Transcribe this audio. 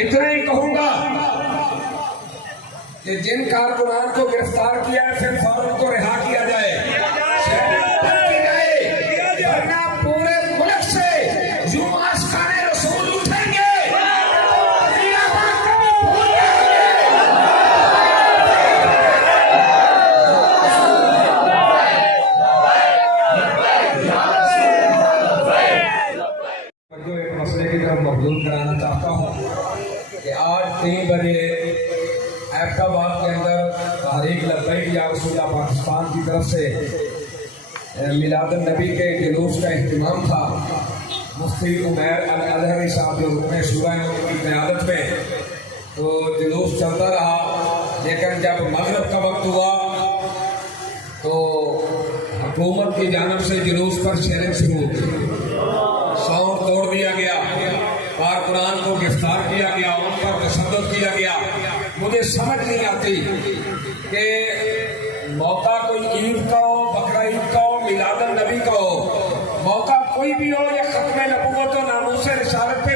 اتنا ہی کہوں گا کہ جن کارکنان کو گرفتار کیا ہے پھر فوراً کو رہا کیا جائے، شہریت بند کی جائے، ورنہ پورے ملک سے یوں آشکار رسول اٹھیں گے۔ جو ایک مسئلے کی طرف مبذول کرانا چاہتا ہوں کہ آج 3 بجے ایبٹ آباد کے اندر تحریک لبیک یا رسول اللہ پاکستان کی طرف سے میلاد النبی کے جلوس کا اہتمام تھا۔ مفتی عمیر الازہری صاحب جو رکن شورا ہیں ان کی قیادت میں تو جلوس چلتا رہا، لیکن جب مغرب کا وقت ہوا تو حکومت کی جانب سے جلوس پر شیلنگ شروع ہوئی، ساؤنڈ توڑ دیا گیا، کارکنان کو گرفتار کیا گیا، ان پر تشدد کیا گیا۔ مجھے سمجھ نہیں آتی کہ موقع کوئی عید کا ہو، بقرہ عید کا ہو، میلاد النبی کا ہو، موقع کوئی بھی ہو، یا ختم نبوت و ناموس رسالت پہ